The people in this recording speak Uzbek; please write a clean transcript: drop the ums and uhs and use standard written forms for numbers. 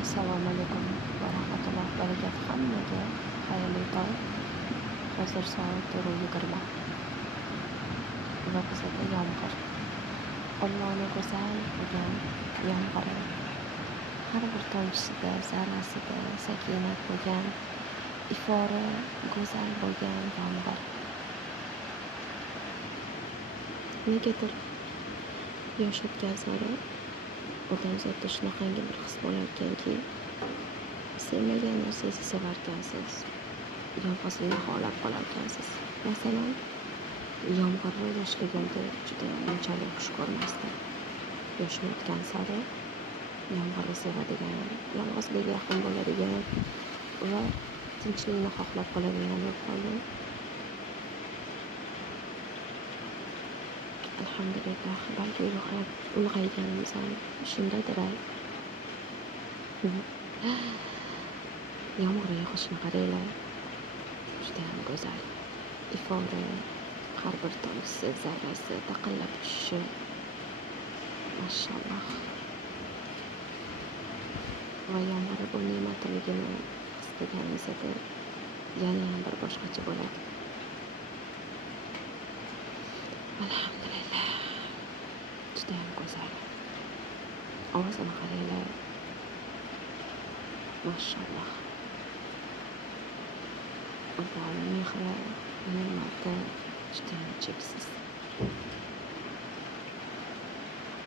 Assalomu alaykum va rahmatullohi barakatuh hammaga. Xayrli tong. Hozir soat 20:20 va bizada yomg'ir. Allohning go'zal qilgan yomg'iri. Har bir tomchisida, zarrasida sakinat bo'lgan, ifori go'zal bo'lgan yomg'ir. Negadir yosh o'tgan sari odamzodda shunaqangi bir his bo'larkanki, sevmagan narsangizni sevarkansiz, yolg'izlikni xohlab qolarkansiz. Masalan, yomg'irni yoshligimda juda unchalik xush ko'rmasdim. Yoshim o'tgan sari yomg'irni sevadigan, yolg'izlikka yaqin bo'ladigan va tinchlikni xohlab qoladigan bo'lib qoldim. Alhamdulillah, balki ulg'ayganimiz ham shundadir-ay. Yomg'ir yog'ishini qaranglar. Juda ham go'zal. Ifori, har bir tomchisi, zarrasi taqillab tushishi. Mashalloh. Va yomg'ir bu ne'matligini his qilganimizda yana ham bir boshqacha bo'ladi. Alhamdulillah. Juda ham go'zal. Ovozini qaranglar. Mashalloh. Allohning mehri, ne'mati juda ham cheksiz.